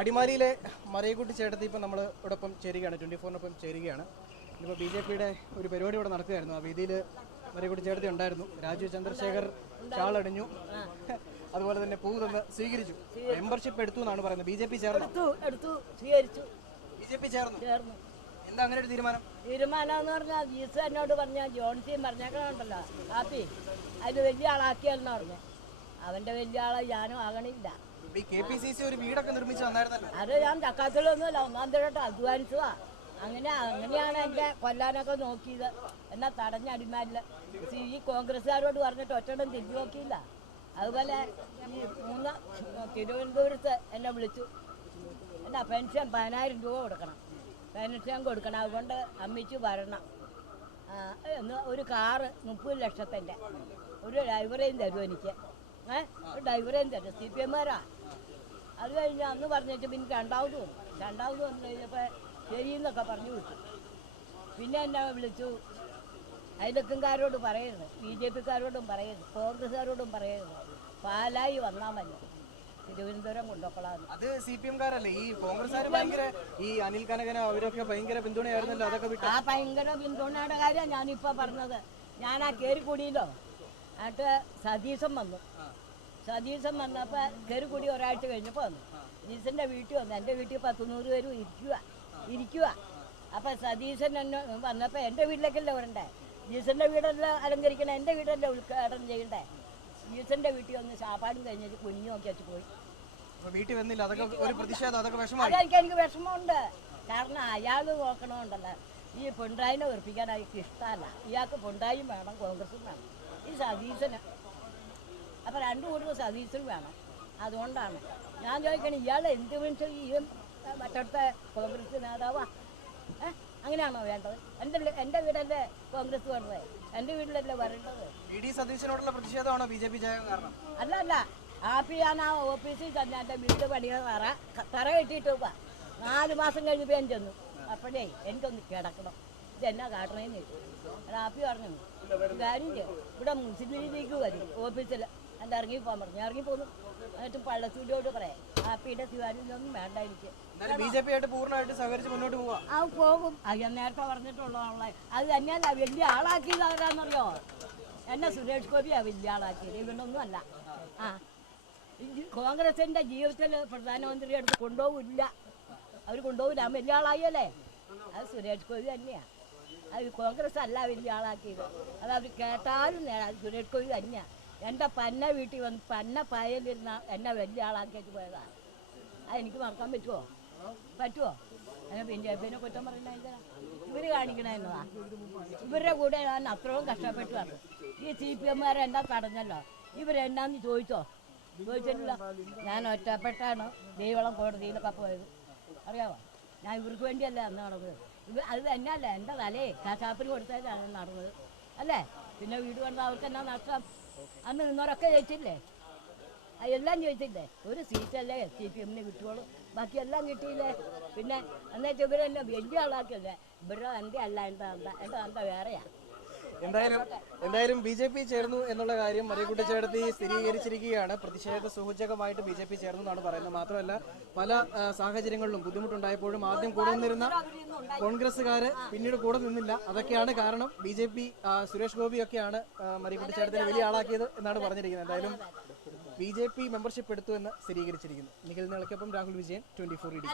അടിമാലിയിലെ മറിയക്കുട്ടി ചേട്ടത്തി ഇപ്പം നമ്മൾ ഇവിടൊപ്പം ചേരുകയാണ്, 24-നൊപ്പം ചേരുകയാണ്. ഇപ്പോൾ ബി ജെ പിയുടെ ഒരു പരിപാടി ഇവിടെ നടക്കുകയായിരുന്നു. ആ വേദിയിൽ മറിയക്കുട്ടി ചേട്ടത്തി ഉണ്ടായിരുന്നു. രാജീവ് ചന്ദ്രശേഖർ ഷാളടിഞ്ഞു, അതുപോലെ തന്നെ പൂ തന്ന് സ്വീകരിച്ചു. മെമ്പർഷിപ്പ് എടുത്തു എന്നാണ് പറയുന്നത്. ബി ജെ പി ചേർന്നു. ബി ജെ പി ചേർന്നു. എന്താ അങ്ങനെ ഒരു തീരുമാനം? തീരുമാനം എന്ന് പറഞ്ഞാൽ ജീസ് എന്നോട് പറഞ്ഞ ജോൺസിയും പറഞ്ഞേക്കണുണ്ടല്ലോ കാപ്പി അതിന് വലിയ ആളാക്കിയെന്ന് പറഞ്ഞു. അവന്റെ വലിയ ആളെ ഞാനും ആകണില്ല. KPCC ഒരു വീടൊക്കെ നിർമ്മിച്ചു തന്നായിരുന്നല്ലോ. അത് ഞാൻ തക്കാത്തിലൊന്നുമില്ല, ഒന്നാം തരമായിട്ട് അധ്വാനിച്ചതാ. അങ്ങനെയാണ് എന്റെ കൊല്ലാനൊക്കെ നോക്കിയത്. എന്നാ തടഞ്ഞ അടിമാലില് ഈ കോൺഗ്രസ്സുകാരോട് പറഞ്ഞിട്ട് ഒറ്റടം തിരിഞ്ഞു നോക്കിയില്ല. അതുപോലെ ഈ തിരുവനന്തപുരത്ത് എന്നെ വിളിച്ചു. എന്നാ പെൻഷൻ 10,000 രൂപ കൊടുക്കണം, പെൻഷൻ കൊടുക്കണം, അതുകൊണ്ട് അമ്മിച്ചു വരണം എന്ന്. ഒരു കാറ് 30 ലക്ഷത്തിൻ്റെ ഒരു ഡ്രൈവറേയും തരും എനിക്ക്. ഒരു ഡ്രൈവറേയും തരും. CPM-കാരാ. അത് കഴിഞ്ഞ് അന്ന് പറഞ്ഞിട്ട് പിന്നെ രണ്ടാമത് വന്നു കഴിഞ്ഞപ്പോൾ ശരിയെന്നൊക്കെ പറഞ്ഞു വിട്ടു. പിന്നെ എന്നെ വിളിച്ചു, അയലക്കംകാരോട് പറയരുത്, BJP-കാരോടും പറയരുത്, കോൺഗ്രസ്സുകാരോടും പറയരുത്, പാലായി വന്നാൽ മതി, തിരുവനന്തപുരം കൊണ്ടുപോക്കളാന്ന്. അത് CPM-കാരല്ലേ? ഈ കോൺഗ്രസ്സുകാർ ഭയങ്കര, ഈ അനിൽ കനകന അവരൊക്കെ ഭയങ്കര പിന്തുണയായിരുന്നല്ലോ. അതൊക്കെ വിട്ടു. ആ ഭയങ്കര പിന്തുണയുടെ കാര്യം ഞാനിപ്പോൾ പറഞ്ഞത്. ഞാൻ ആ കയറിക്കൂടിയില്ലോ. എന്നിട്ട് സതീശൻ വന്നപ്പോൾ കയറിക്കൂടി ഒരാഴ്ച കഴിഞ്ഞപ്പോൾ വന്നു. സതീശൻ്റെ വീട്ടിൽ വന്നു. എൻ്റെ വീട്ടിൽ 10-100 പേരും ഇരിക്കുക. അപ്പം സതീശൻ എന്നെ വന്നപ്പോൾ എൻ്റെ വീട്ടിലേക്കല്ലേ വരണ്ടേ? ജീസന്റെ വീടല്ല അലങ്കരിക്കണേ, എൻ്റെ വീടല്ലേ ഉദ്ഘാടനം ചെയ്യണ്ടേ? ജീസന്റെ വീട്ടിൽ വന്ന് ശാപ്പാടും കഴിഞ്ഞിട്ട് കുഞ്ഞു നോക്കി വെച്ച് പോയി. വീട്ടിൽ വന്നില്ല. അതൊക്കെ ഒരു പ്രതിഷേധം. എനിക്ക് വിഷമമുണ്ട്. കാരണം അയാൾ നോക്കണമുണ്ടല്ലോ, ഈ പിണറായിനെ വെറുപ്പിക്കാൻ അയാൾക്ക് ഇഷ്ടമല്ല. ഇയാൾക്ക് പിണറായിയും വേണം, കോൺഗ്രസും വേണം, ഈ സതീശന്. അപ്പം രണ്ടു കൂടുതൽ സതീശനും വേണം. അതുകൊണ്ടാണ് ഞാൻ ചോദിക്കണേ, ഇയാൾ എന്ത് മനുഷ്യൻ ഈ മറ്റടുത്ത കോൺഗ്രസ് നേതാവാ? അങ്ങനെയാണോ വേണ്ടത്? എൻ്റെ വീടല്ലേ കോൺഗ്രസ് വേണ്ടത്? എൻ്റെ വീട്ടിലല്ലേ വരേണ്ടത്? സതീശനോടുള്ള പ്രതിഷേധമാണോ BJP കാരണം? അല്ല, ആപ്പി ഞാൻ ആ ഓഫീസിൽ തന്നെ എൻ്റെ വീട് പണിയ തറ കെട്ടിയിട്ട് 4 മാസം കഴിഞ്ഞപ്പോൾ ഞാൻ ചെന്നു. അപ്പോഴേ എനിക്കൊന്ന് കിടക്കണം, ഇതെന്നാ കാട്ടണേന്ന് ചോദിച്ചു. ആപ്പി പറഞ്ഞു, കാര്യം ഇവിടെ മുസ്ലിം ലീഗ് വരും ഓഫീസിൽ, എൻ്റെ ഇറങ്ങിപ്പോകാൻ പറഞ്ഞു. ഞാൻ ഇറങ്ങിപ്പോന്നു. എന്നിട്ട് പള്ളത്തൂരിയോട് പറയാം, ആപ്പിയുടെ തിവാരിയൊന്നും വേണ്ട എനിക്ക്. BJP ആയിട്ട് പൂർണ്ണമായിട്ട് സഹകരിച്ച് മുന്നോട്ട് പോവാം. ആ പോകും. അത് നേരത്തെ പറഞ്ഞിട്ടുള്ളതാണല്ലേ. അത് തന്നെയല്ല വലിയ ആളാക്കിയത് ആരാന്നറിയോ? എന്നെ സുരേഷ് ഗോപിയാ വലിയ ആളാക്കിയത്, ഇവനൊന്നും അല്ല. കോൺഗ്രസിന്റെ ജീവിതത്തിൽ പ്രധാനമന്ത്രിയുടെ അടുത്ത് കൊണ്ടുപോകില്ല, അവർ കൊണ്ടുപോകില്ല. അവൻ വലിയ ആളായല്ലേ? അത് സുരേഷ് ഗോപി തന്നെയാണ്. അത് കോൺഗ്രസ് അല്ല വലിയ ആളാക്കിയത്. അത് അവർ കേട്ടാലും അത് സുരേഷ് ഗോപി തന്നെയാണ്. എൻ്റെ പന്ന വീട്ടിൽ വന്ന് പന്ന പായലിരുന്ന എന്നെ വലിയ ആളാക്കിയിട്ട് പോയതാണ്. അതെനിക്ക് മറക്കാൻ പറ്റുമോ? പിന്നെ കുറ്റം പറയുന്ന ഇവർ കാണിക്കണേന്നതാ. ഇവരുടെ കൂടെ ഞാൻ അത്രയും കഷ്ടപ്പെട്ടു വന്നു. ഈ CPM-കാരെ എന്നാ തടഞ്ഞല്ലോ. ഇവരെന്നാന്ന് ചോദിച്ചിട്ടില്ല. ഞാൻ ഒറ്റപ്പെട്ടാണ് ദേവളം കോടതിയിലൊക്കെ പോയത്, അറിയാമോ? ഞാൻ ഇവർക്ക് വേണ്ടിയല്ല അന്ന് നടന്നത്. അത് തന്നെയല്ല, എൻ്റെ തലേ കശാപ്പിന് കൊടുത്തതാണ് നടന്നത് അല്ലേ? പിന്നെ വീട് കണ്ട അവർക്ക് എന്നാ നഷ്ടം? അന്ന് നിന്നവരൊക്കെ ജയിച്ചില്ലേ? എല്ലാം ചോദിച്ചില്ലേ? ഒരു സീറ്റല്ലേ CPM-ന് കിട്ടുള്ളൂ, ബാക്കിയെല്ലാം കിട്ടിയില്ലേ? പിന്നെ എന്നിട്ട് ഇവരെന്നെ വലിയ ആളാക്കില്ലേ? ഇവരുടെ എൻ്റെ അല്ല, എൻ്റെ തന്ത വേറെയാ. എന്തായാലും BJP ചേർന്നു എന്നുള്ള കാര്യം മറിയക്കുട്ടി ചേട്ടത്തി സ്ഥിരീകരിച്ചിരിക്കുകയാണ്. പ്രതിഷേധ സൂചകമായിട്ട് BJP ചേർന്നു എന്നാണ് പറയുന്നത്. മാത്രമല്ല, പല സാഹചര്യങ്ങളിലും ബുദ്ധിമുട്ടുണ്ടായപ്പോഴും ആദ്യം കൂടെ നിന്നിരുന്ന കോൺഗ്രസ്സുകാര് പിന്നീട് കൂടെ നിന്നില്ല. അതൊക്കെയാണ് കാരണം. BJP സുരേഷ് ഗോപിയൊക്കെയാണ് മറിയക്കുട്ടി ചേട്ടത്തിനെ വലിയ ആളാക്കിയത് എന്നാണ് പറഞ്ഞിരിക്കുന്നത്. എന്തായാലും BJP മെമ്പർഷിപ്പ് എടുത്തു എന്ന് സ്ഥിരീകരിച്ചിരിക്കുന്നു. നിഖിൽ നിളയ്ക്കൊപ്പം രാഹുൽ വിജയൻ, 24 ED.